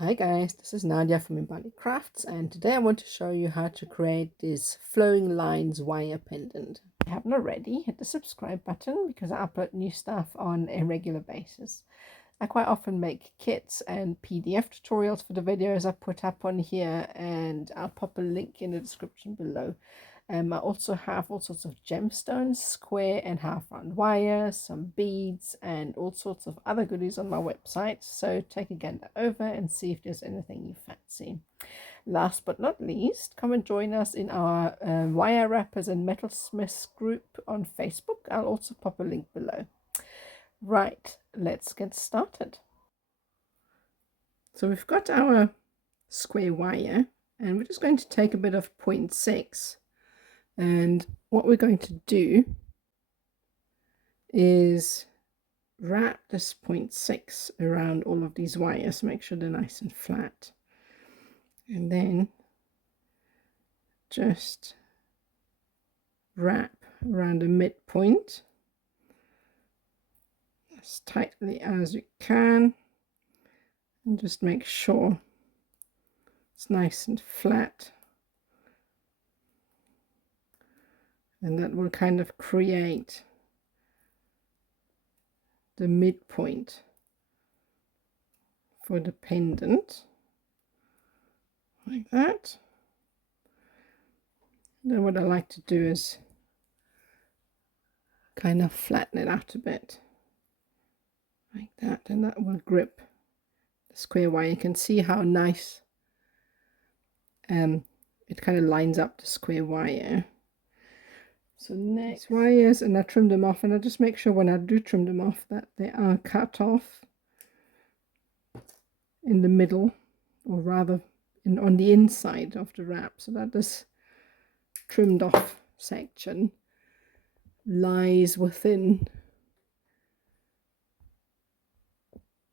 Hi guys, this is Nadia from Imbali Crafts, and today I want to show you how to create this flowing lines wire pendant. If you haven't already, hit the subscribe button because I upload new stuff on a regular basis. I quite often make kits and PDF tutorials for the videos I put up on here, and I'll pop a link in the description below. I also have all sorts of gemstones, square and half round wires, some beads, and all sorts of other goodies on my website. So take a gander over and see if there's anything you fancy. Last but not least, come and join us in our wire wrappers and metalsmiths group on Facebook. I'll also pop a link below. Right, let's get started. So we've got our square wire, and we're just going to take a bit of 0.6. And what we're going to do is wrap this 0.6 around all of these wires, make sure they're nice and flat, and then just wrap around the midpoint as tightly as you can, and just make sure it's nice and flat, and that will kind of create the midpoint for the pendant, like that. Then what I like to do is kind of flatten it out a bit, like that, and that will grip the square wire. You can see how nice it kind of lines up the square wire. So next wires, and I trim them off, and I just make sure when I do trim them off that they are cut off in the middle, or rather on the inside of the wrap, so that this trimmed off section lies within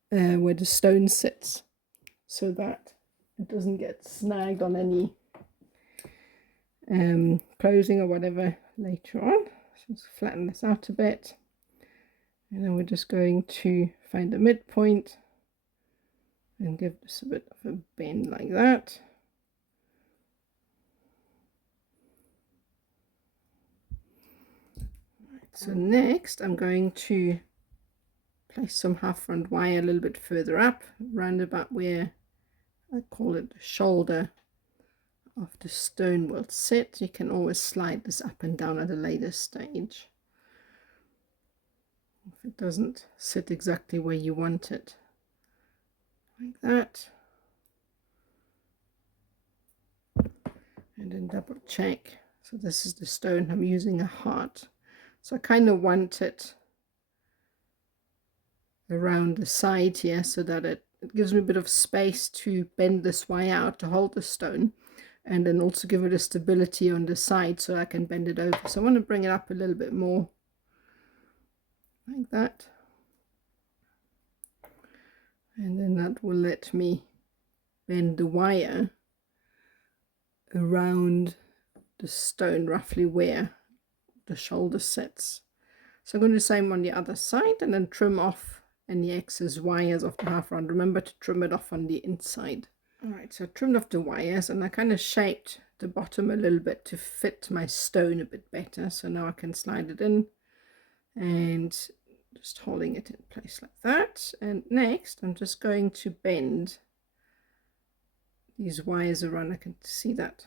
where the stone sits, so that it doesn't get snagged on any closing or whatever later on. So let's flatten this out a bit, and then we're just going to find the midpoint and give this a bit of a bend like that. So next I'm going to place some half round wire a little bit further up, round about where I call it the shoulder of the stone will sit. You can always slide this up and down at a later stage if it doesn't sit exactly where you want it, like that. And then double check. So this is the stone. I'm using a heart, so I kind of want it around the side here, so that it gives me a bit of space to bend this wire out to hold the stone, and then also give it a stability on the side so I can bend it over. So I want to bring it up a little bit more, like that, and then that will let me bend the wire around the stone roughly where the shoulder sits. So I'm going to do the same on the other side, and then trim off any excess wires of the half round. Remember to trim it off on the inside. Alright, so I trimmed off the wires, and I kind of shaped the bottom a little bit to fit my stone a bit better. So now I can slide it in and just holding it in place like that. And next I'm just going to bend these wires around. I can see that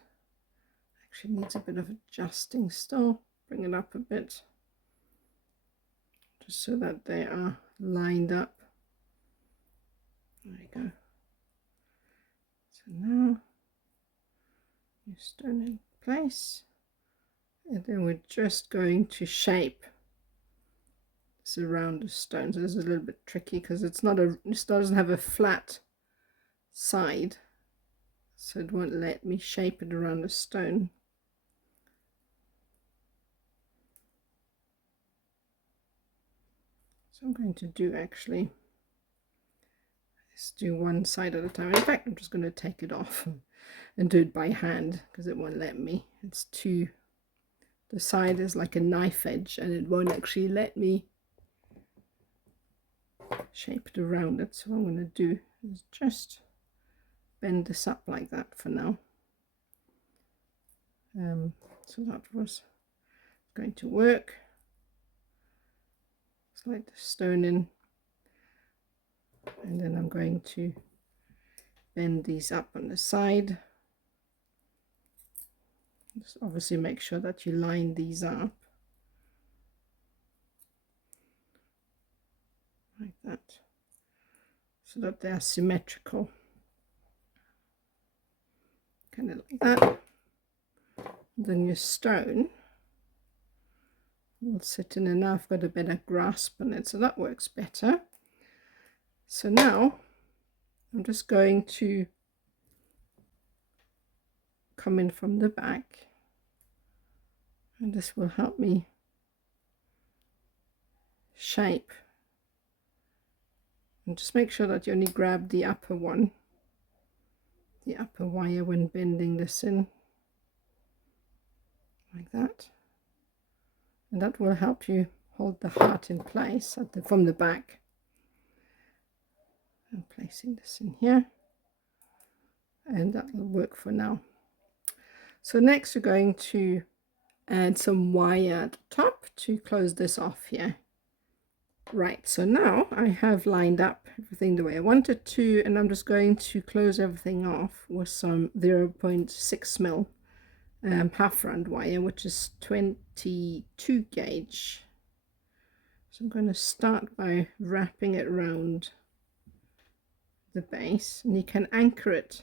actually needs a bit of adjusting still. Bring it up a bit, just so that they are lined up. There you go. So now you stone in place, and then we're just going to shape this around the stone. So this is a little bit tricky because it doesn't have a flat side, so it won't let me shape it around the stone. So I'm going to do actually, let's do one side at a time. In fact, I'm just going to take it off and do it by hand because it won't let me. It's too, the side is like a knife edge, and it won't actually let me shape it around it. So what I'm going to do is just bend this up like that for now. So that was going to work. Slide the stone in, and then I'm going to bend these up on the side. Just obviously make sure that you line these up like that, so that they are symmetrical, kind of like that. Then your stone will sit in, and now I've got a better grasp on it, so that works better. So now I'm just going to come in from the back, and this will help me shape. And just make sure that you only grab the upper one, the upper wire, when bending this in like that, and that will help you hold the heart in place from the back. I'm placing this in here, and that will work for now. So next we're going to add some wire at the top to close this off here. Right, so now I have lined up everything the way I wanted to, and I'm just going to close everything off with some 0.6 mil half round wire, which is 22 gauge. So I'm going to start by wrapping it around the base, and you can anchor it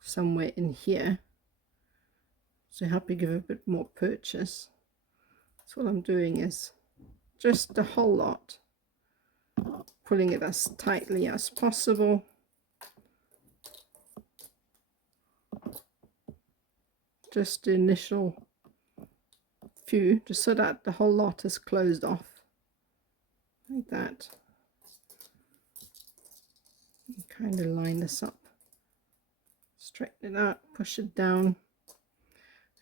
somewhere in here to help you give a bit more purchase. So what I'm doing is just the whole lot, pulling it as tightly as possible. Just the initial few, just so that the whole lot is closed off like that. And kind of line this up, straighten it out, push it down,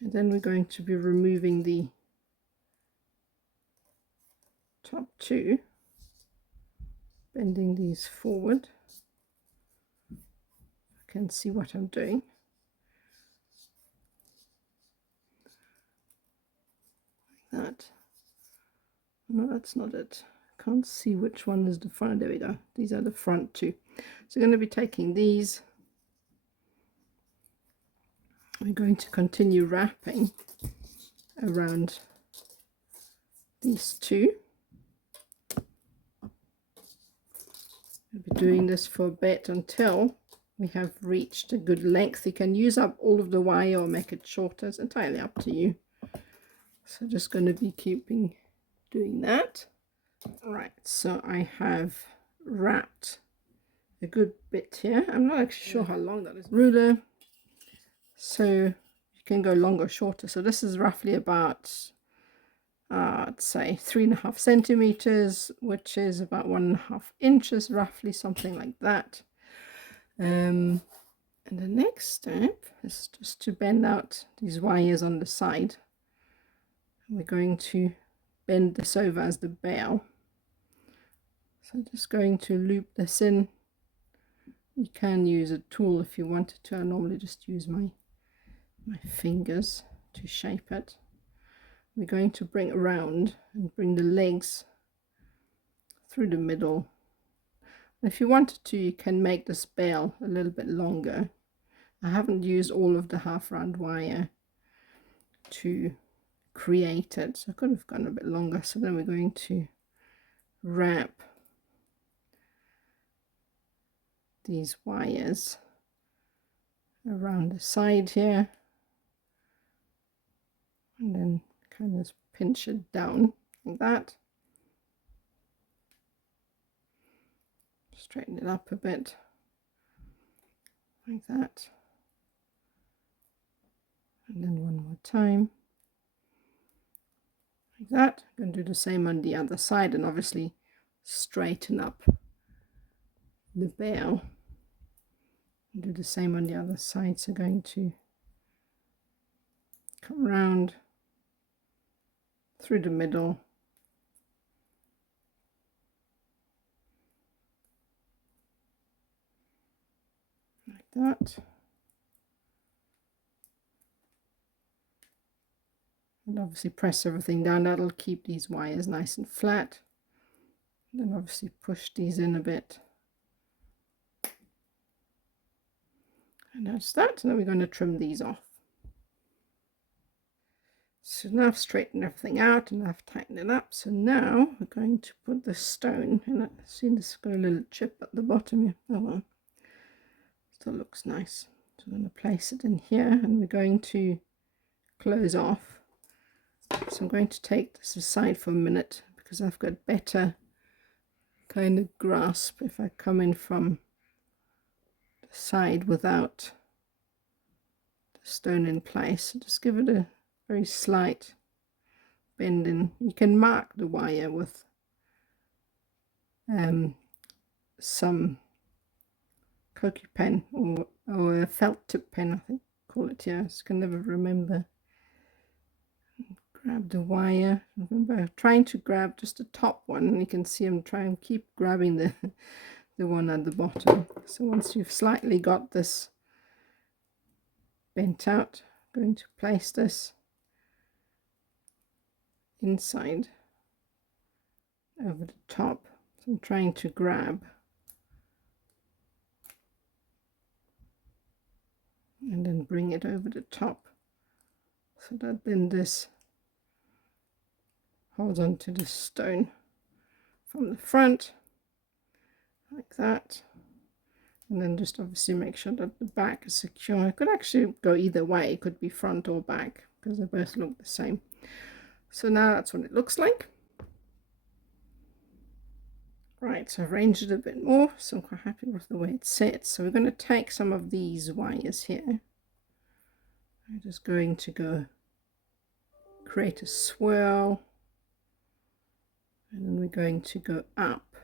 and then we're going to be removing the top two, bending these forward. I can see what I'm doing. Like that. No, that's not it. I can't see which one is the front. There we go. These are the front two. So I'm going to be taking these. We're going to continue wrapping around these two. We'll be doing this for a bit until we have reached a good length. You can use up all of the wire or make it shorter. It's entirely up to you. So just going to be doing that. Right, so I have wrapped a good bit here. I'm not actually sure how long that is. Ruler, so you can go longer or shorter. So this is roughly about I'd say 3.5 centimeters, which is about 1.5 inches, roughly, something like that. And the next step is just to bend out these wires on the side. We're going to bend this over as the bail. So just going to loop this in. You can use a tool if you wanted to. I normally just use my fingers to shape it. We're going to bring it around and bring the legs through the middle. If you wanted to, you can make this bail a little bit longer. I haven't used all of the half round wire to create it, so I could have gone a bit longer. So then we're going to wrap these wires around the side here, and then kind of pinch it down like that. Straighten it up a bit like that, and then one more time like that. I'm going to do the same on the other side, and obviously straighten up the bail. Do the same on the other side. So going to come round through the middle, that. And obviously press everything down. That'll keep these wires nice and flat. Then obviously push these in a bit. And that's that. And then we're going to trim these off. So now I've straightened everything out and I've tightened it up. So now we're going to put the stone in it. See, this got a little chip at the bottom here. Oh well, still looks nice. So I'm going to place it in here and we're going to close off. So I'm going to take this aside for a minute because I've got better kind of grasp if I come in from the side without the stone in place. So just give it a very slight bend in. You can mark the wire with some cokie pen or a felt tip pen, I think call it here. I can never remember. Grab the wire. Remember trying to grab just the top one, and you can see I'm trying to keep grabbing the one at the bottom. So once you've slightly got this bent out, I'm going to place this inside over the top. So I'm trying to grab and then bring it over the top so that then this holds onto the stone from the front like that. And then just obviously make sure that the back is secure. It could actually go either way. It could be front or back because they both look the same. So now that's what it looks like. Right, so I've arranged it a bit more, so I'm quite happy with the way it sits. So we're going to take some of these wires here. I'm just going to go create a swirl, and then we're going to go up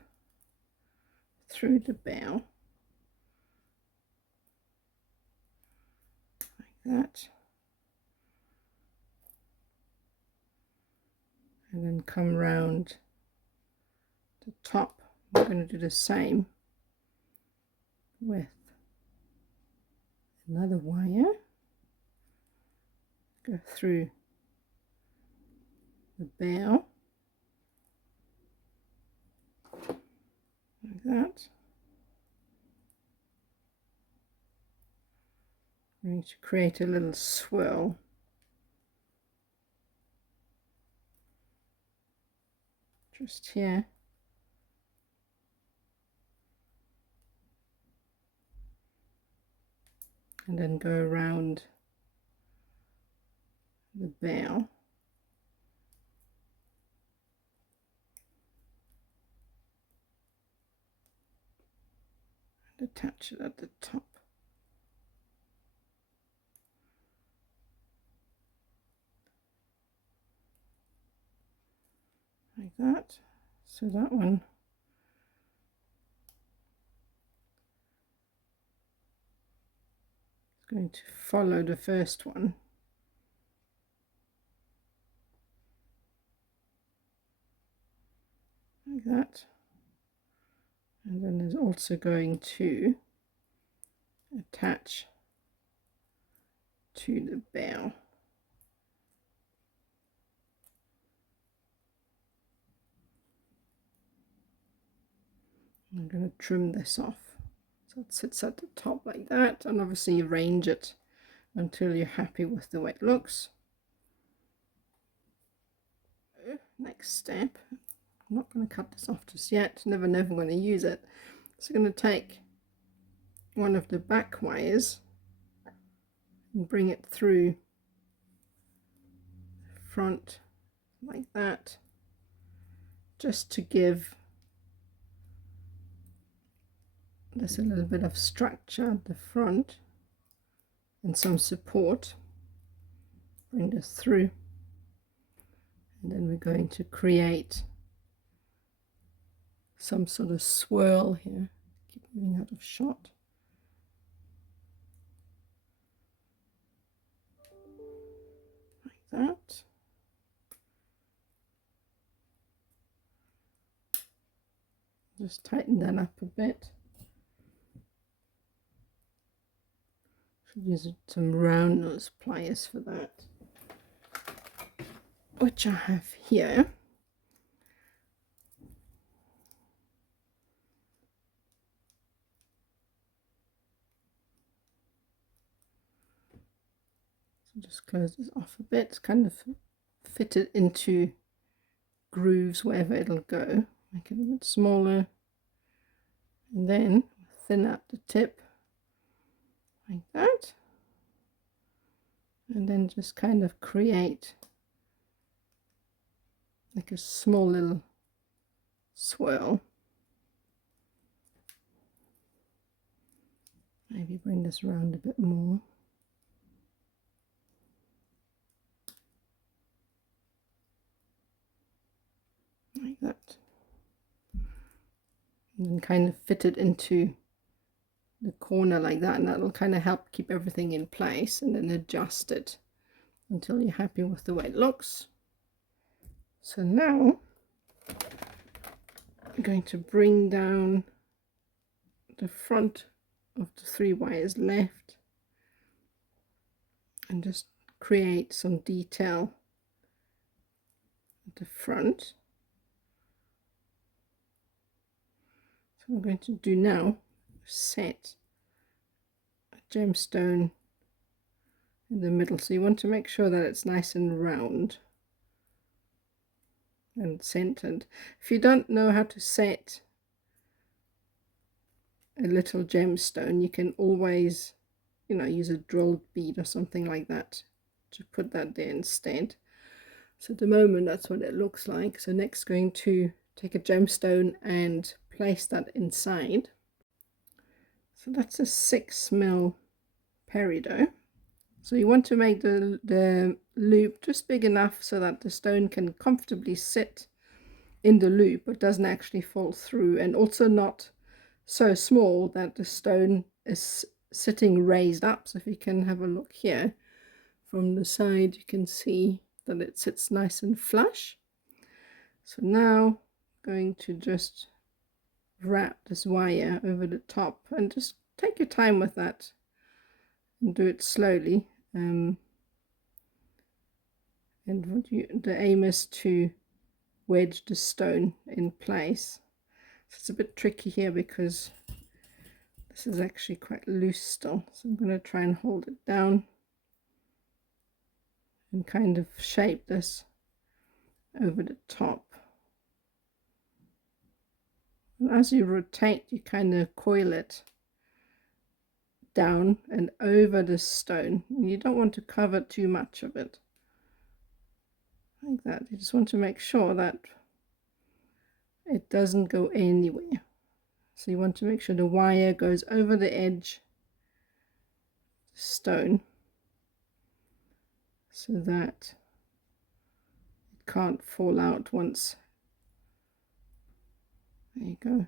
through the bell like that, and then come round the top. We're going to do the same with another wire, go through the bell like that. I'm going to create a little swirl just here. And then go around the bell and attach it at the top. Like that. So that one is going to follow the first one. Like that. And then there's also going to attach to the bell. I'm going to trim this off so it sits at the top like that, and obviously arrange it until you're happy with the way it looks. Next step, I'm not going to cut this off just yet, never know if I'm going to use it. So I'm going to take one of the back wires and bring it through the front like that, just to give this a little bit of structure at the front and some support. Bring this through, and then we're going to create some sort of swirl here. Keep moving out of shot. Like that. Just tighten that up a bit. Use some round nose pliers for that, which I have here. So just close this off a bit, kind of fit it into grooves wherever it'll go. Make it a bit smaller, and then thin out the tip like that, and then just kind of create like a small little swirl. Maybe bring this around a bit more. Like that. And then kind of fit it into the corner like that, and that'll kind of help keep everything in place, and then adjust it until you're happy with the way it looks. So now I'm going to bring down the front of the 3 wires left and just create some detail at the front. So what I'm going to do now, set a gemstone in the middle. So you want to make sure that it's nice and round and centered. If you don't know how to set a little gemstone, you can always, use a drilled bead or something like that to put that there instead. So at the moment that's what it looks like. So next, going to take a gemstone and place that inside. So that's a 6mm peridot. So you want to make the loop just big enough so that the stone can comfortably sit in the loop but doesn't actually fall through, and also not so small that the stone is sitting raised up. So if you can have a look here from the side, you can see that it sits nice and flush. So now I'm going to just wrap this wire over the top, and just take your time with that and do it slowly. And the aim is to wedge the stone in place. So it's a bit tricky here because this is actually quite loose still. So I'm going to try and hold it down and kind of shape this over the top. And as you rotate, you kind of coil it down and over the stone. You don't want to cover too much of it like that. You just want to make sure that it doesn't go anywhere. So you want to make sure the wire goes over the edge of the stone so that it can't fall out once. There you go.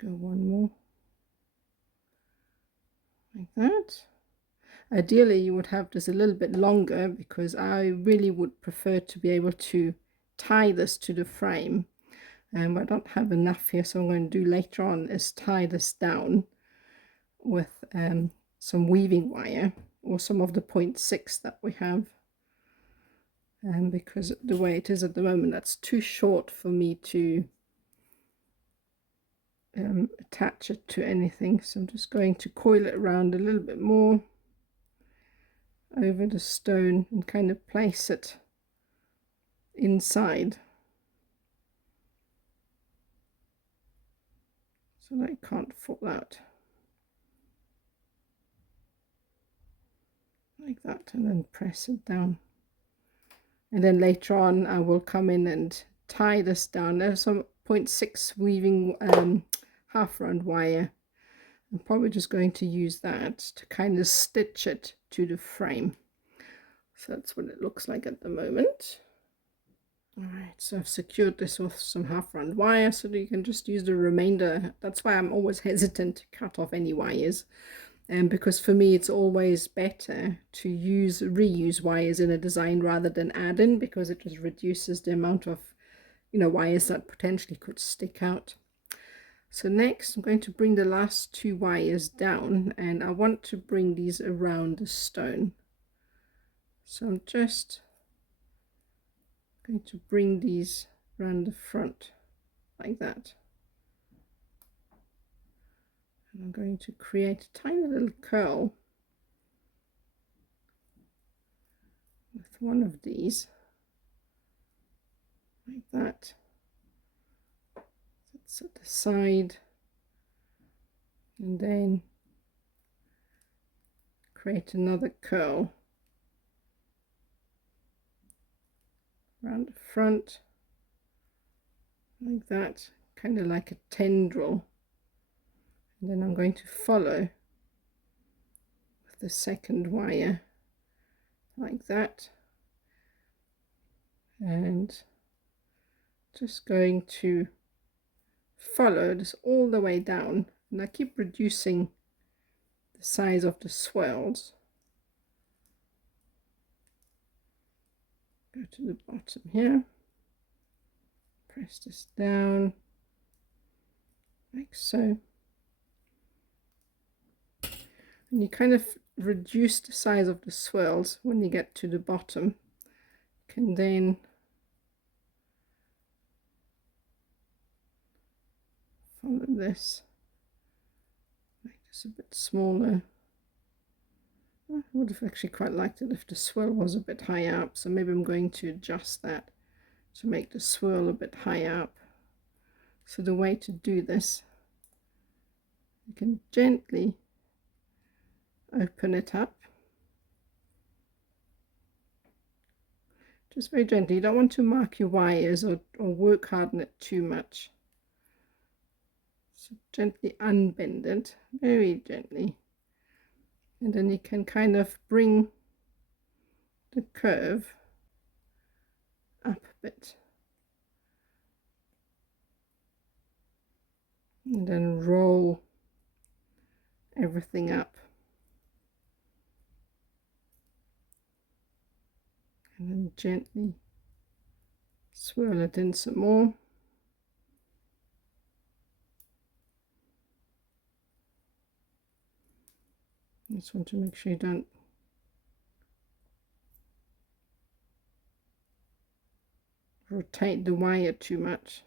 Go one more like that. Ideally you would have this a little bit longer, because I really would prefer to be able to tie this to the frame, but I don't have enough here. So I'm going to do later on is tie this down with some weaving wire or some of the 0.6 that we have, because the way it is at the moment, that's too short for me to attach it to anything. So I'm just going to coil it around a little bit more over the stone and kind of place it inside so that it can't fall out like that, and then press it down. And then later on I will come in and tie this down. There's some 0.6 weaving half round wire. I'm probably just going to use that to kind of stitch it to the frame. So that's what it looks like at the moment. Alright, so I've secured this with some half round wire so that you can just use the remainder. That's why I'm always hesitant to cut off any wires, because for me it's always better to reuse wires in a design rather than add in, because it just reduces the amount of wires that potentially could stick out. So next I'm going to bring the last two wires down, and I want to bring these around the stone. So I'm just going to bring these around the front like that. And I'm going to create a tiny little curl with one of these, like that. That's at the side, and then create another curl around the front, like that, kind of like a tendril. And then I'm going to follow with the second wire like that, and just going to follow this all the way down, and I keep reducing the size of the swirls. Go to the bottom here, press this down like so, and you kind of reduce the size of the swirls when you get to the bottom. You can then follow this, make this a bit smaller. I would have actually quite liked it if the swirl was a bit higher up, so maybe I'm going to adjust that to make the swirl a bit higher up. So the way to do this, you can gently open it up, just very gently. You don't want to mark your wires or work hard on it too much. So gently unbend it, very gently, and then you can kind of bring the curve up a bit, and then roll everything up, and then gently swirl it in some more. Just want to make sure you don't rotate the wire too much,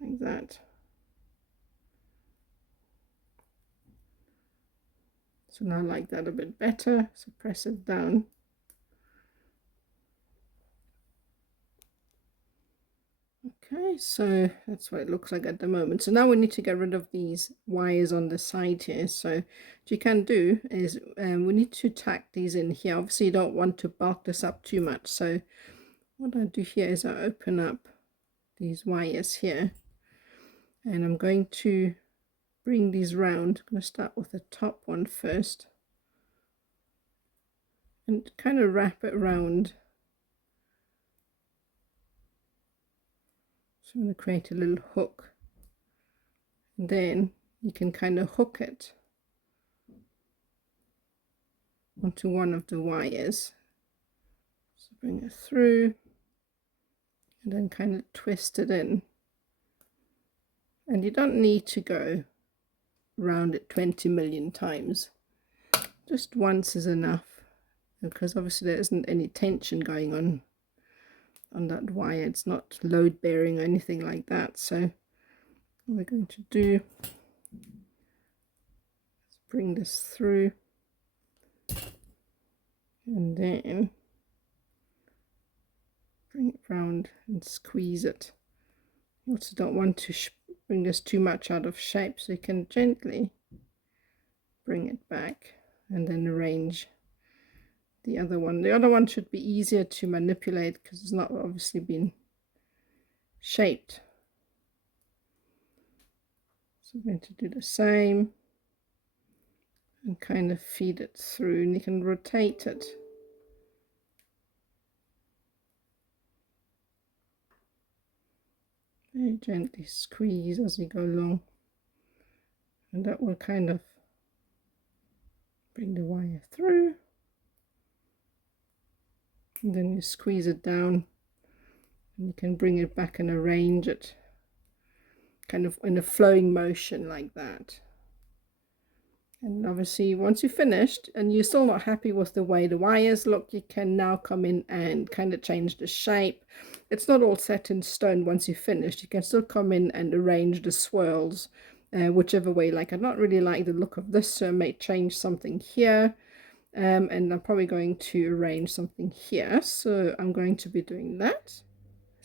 like that. So now I like that a bit better, so press it down. Okay, so that's what it looks like at the moment. So now we need to get rid of these wires on the side here. So what you can do is we need to tack these in here. Obviously you don't want to bulk this up too much, so what I do here is I open up these wires here, and I'm going to bring these round. I'm going to start with the top one first and kind of wrap it around. So I'm going to create a little hook, and then you can kind of hook it onto one of the wires. So bring it through and then kind of twist it in. And you don't need to go around it 20 million times. Just once is enough, because obviously there isn't any tension going on that wire. It's not load bearing or anything like that. So what we're going to do is bring this through, and then bring it round and squeeze it. You also don't want to bring this too much out of shape, so you can gently bring it back and then arrange the other one. The other one should be easier to manipulate because it's not obviously been shaped. So I'm going to do the same and kind of feed it through, and you can rotate it. Very gently squeeze as you go along, and that will kind of bring the wire through. And then you squeeze it down, and you can bring it back and arrange it. kind of in a flowing motion like that. And obviously once you've finished and you're still not happy with the way the wires look, you can now come in and kind of change the shape. It's not all set in stone once you've finished. You can still come in and arrange the swirls whichever way. Like, I don't really like the look of this, so I may change something here. And I'm probably going to arrange something here, so I'm going to be doing that.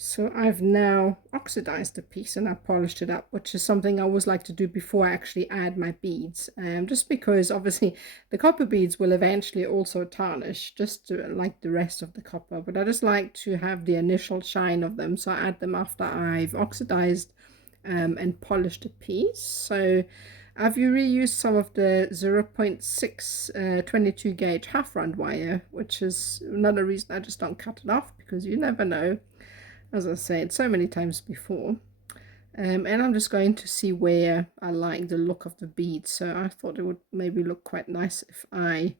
So I've now oxidized the piece and I polished it up, which is something I always like to do before I actually add my beads. Just because obviously the copper beads will eventually also tarnish, just like the rest of the copper. But I just like to have the initial shine of them, so I add them after I've oxidized and polished the piece. So I've reused some of the 0.6 22 gauge half round wire, which is another reason I just don't cut it off, because you never know. As I said so many times before. And I'm just going to see where I like the look of the bead. So I thought it would maybe look quite nice if I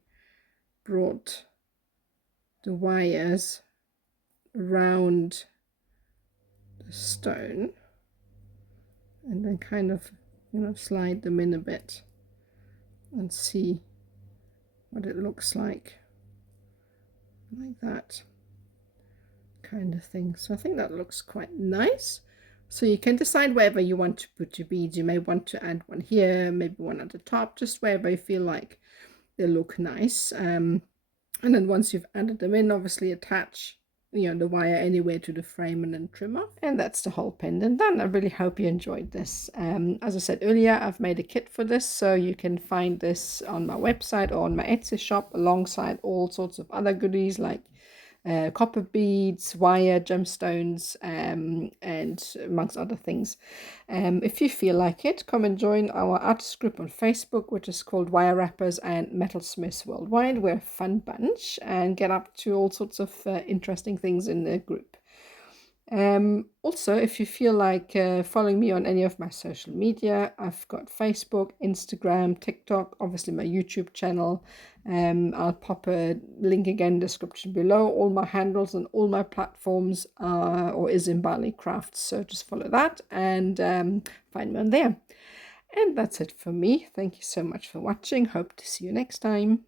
brought the wires around the stone and then kind of, slide them in a bit and see what it looks like that kind of thing. So I think that looks quite nice. So you can decide wherever you want to put your beads. You may want to add one here, maybe one at the top, just wherever you feel like they look nice. And then once you've added them in, obviously attach the wire anywhere to the frame and then trim off. And that's the whole pendant done. I really hope you enjoyed this. As I said earlier, I've made a kit for this, so you can find this on my website or on my Etsy shop, alongside all sorts of other goodies like copper beads, wire, gemstones, and amongst other things. If you feel like it, come and join our artist group on Facebook, which is called Wire Wrappers and Metalsmiths Worldwide. We're a fun bunch and get up to all sorts of interesting things in the group. Also, if you feel like following me on any of my social media, I've got Facebook, Instagram, TikTok, obviously my YouTube channel. I'll pop a link again in the description below. All my handles and all my platforms are or is Imbali Crafts, so just follow that and find me on there. And that's it for me. Thank you so much for watching. Hope to see you next time.